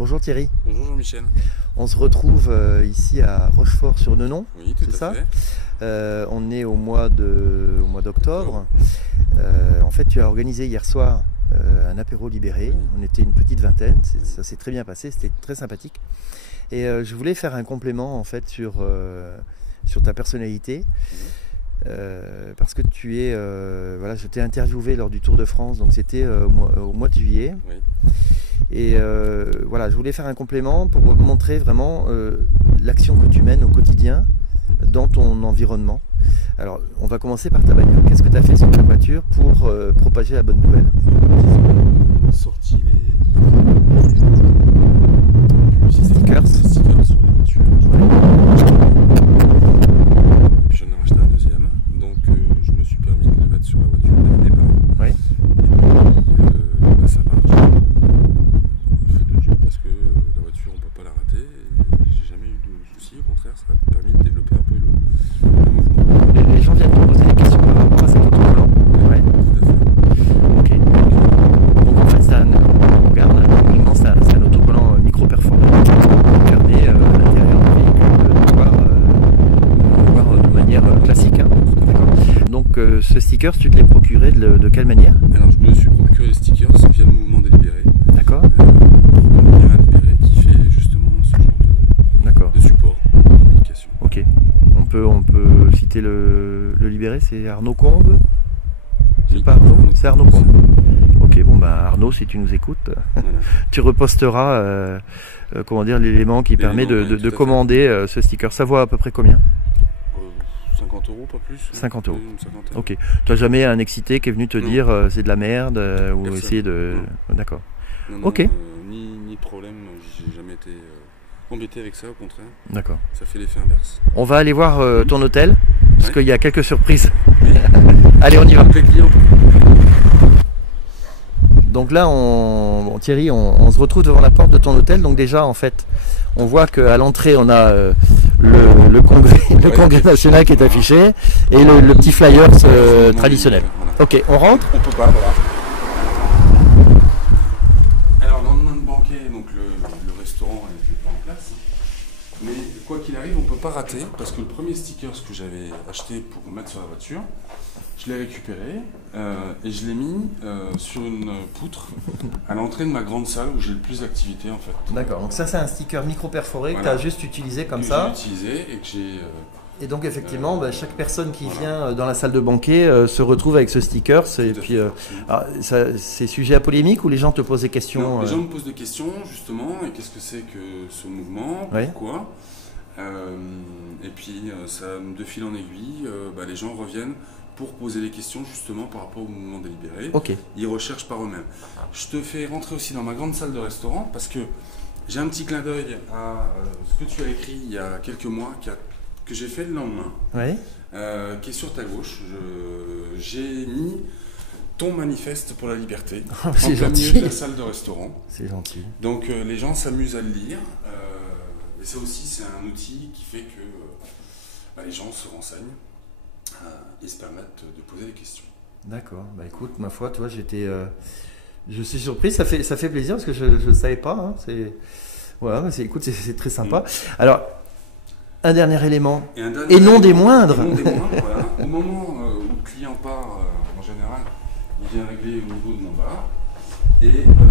Bonjour Thierry. Bonjour Jean-Michel. On se retrouve ici à Rochefort-sur-Nenon. Oui, tout à fait. On est au mois d'octobre. En fait, tu as organisé hier soir un apéro libéré. Oui. On était une petite vingtaine. Ça s'est très bien passé. C'était très sympathique. Et je voulais faire un complément en fait sur ta personnalité. Parce que tu es, voilà, je t'ai interviewé lors du Tour de France, donc c'était au mois de juillet. Oui. Et voilà, je voulais faire un complément pour montrer vraiment l'action que tu mènes au quotidien dans ton environnement. Alors, on va commencer par ta bagnole. Qu'est-ce que tu as fait sur ta voiture pour propager la bonne nouvelle? Sorti les stickers sur les voitures. Et puis j'en ai racheté un deuxième. Donc je me suis permis de le mettre sur la voiture dès le départ. Oui. Et puis ça marche. Fait de Dieu parce que la voiture on peut pas la rater. Et j'ai jamais eu de soucis. Au contraire, ça m'a permis de développer un peu le mouvement. Les gens viennent te poser des questions par rapport à cet autocollant. Ouais. Tout à fait. Ok. Donc en fait, on regarde, uniquement, c'est un autocollant micro-perforant gardé à l'intérieur du véhicule, voire de manière classique. Hein. D'accord. Donc ce sticker, tu te l'es procuré de quelle manière? Alors je me suis procuré les stickers via le mouvement délibéré. D'accord. Un libéré qui fait justement ce genre de support de communication. Ok. On peut citer le libéré, c'est Arnaud Combe? C'est Oui. pas Arnaud? C'est Arnaud Combe. Ok, bon bah Arnaud, si tu nous écoutes, Voilà. tu reposteras comment dire, l'élément qui permet de commander ce sticker. Ça vaut à peu près combien? 50 €, pas plus. 50 €. Oui, une cinquantaine. Ok. Tu n'as jamais un excité qui est venu te Non. dire c'est de la merde ou Personne. essayer de... Non. D'accord. Non, Ok. Ni de problème, j'ai jamais été embêté avec ça, au contraire. D'accord. Ça fait l'effet inverse. On va aller voir ton hôtel, parce Ouais. qu'il y a quelques surprises. Oui. Allez, on y va. Les clients. Donc là, Thierry, on se retrouve devant la porte de ton hôtel. Donc déjà, en fait, on voit qu'à l'entrée, on a le congrès national qui est affiché et le petit flyers traditionnel. Voilà. Ok, on rentre. On peut pas, voilà. Alors, lendemain de banquet, donc le restaurant n'est pas en place. Mais quoi qu'il arrive, on peut pas rater parce que le premier sticker que j'avais acheté pour mettre sur la voiture, je l'ai récupéré et je l'ai mis sur une poutre à l'entrée de ma grande salle où j'ai le plus d'activité en fait. D'accord, donc ça c'est un sticker micro-perforé que tu as juste utilisé comme Que ça. j'ai utilisé et que j'ai... Et donc effectivement, chaque personne qui vient dans la salle de banquet se retrouve avec ce sticker. Et puis, c'est sujet à polémique ou les gens te posent des questions? Non, les gens me posent des questions justement, et qu'est-ce que c'est que ce mouvement, pourquoi et puis ça, de fil en aiguille, les gens reviennent pour poser des questions justement par rapport au mouvement délibéré. Ok. Ils recherchent par eux-mêmes. Je te fais rentrer aussi dans ma grande salle de restaurant parce que j'ai un petit clin d'œil à ce que tu as écrit il y a quelques mois, que j'ai fait le lendemain, qui est sur ta gauche. J'ai mis ton manifeste pour la liberté en plein milieu de la salle de restaurant. C'est gentil. Donc les gens s'amusent à le lire. Et ça aussi, c'est un outil qui fait que les gens se renseignent et se permettent de poser des questions. D'accord. Bah écoute, ma foi, toi, je suis surpris. Ça fait plaisir parce que je ne savais pas. Hein. Voilà, écoute, c'est très sympa. Alors, un dernier élément, et non des moindres. Voilà. Au moment où le client part, en général, il vient régler au niveau de mon bar.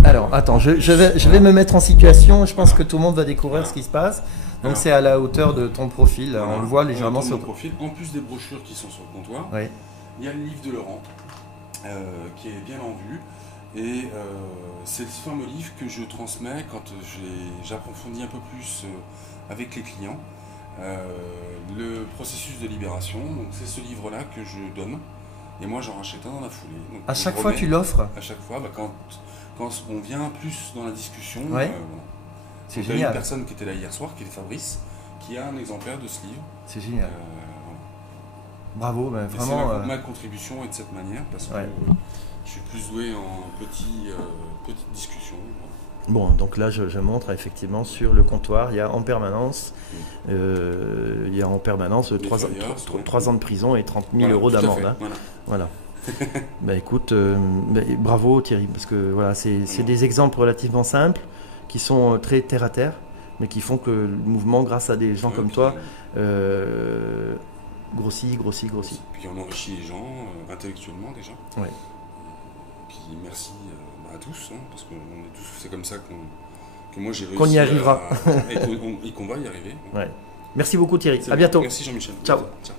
Alors, attends, je vais me mettre en situation. Je pense que tout le monde va découvrir ce qui se passe. Donc, c'est à la hauteur de ton profil. Voilà. On le voit légèrement sur ton profil. En plus des brochures qui sont sur le comptoir, il y a le livre de Laurent qui est bien en vue. Et c'est ce fameux livre que je transmets quand j'approfondis un peu plus avec les clients le processus de libération. Donc, c'est ce livre-là que je donne. Et moi, j'en rachète un dans la foulée. Donc, à chaque fois, tu l'offres? À chaque fois, quand on vient plus dans la discussion, c'est il y a génial. une personne qui était là hier soir, qui est Fabrice, qui a un exemplaire de ce livre. C'est génial. Bravo, vraiment. Ma contribution est de cette manière, parce que je suis plus doué en petite discussion. Bon, donc là, je montre effectivement sur le comptoir, il y a en permanence, 3 ans de prison et 30 000 euros d'amende. Hein. Voilà. Bah écoute, bravo Thierry, parce que voilà, c'est des exemples relativement simples qui sont très terre à terre, mais qui font que le mouvement, grâce à des gens comme toi, grossit. Puis on enrichit les gens intellectuellement déjà. Ouais. Puis merci à tous, hein, parce que c'est comme ça que moi j'ai réussi. Qu'on y arrivera. Et qu'on va y arriver. Ouais. Merci beaucoup Thierry, à bon. bientôt. Merci Jean-Michel. Ciao. Ciao.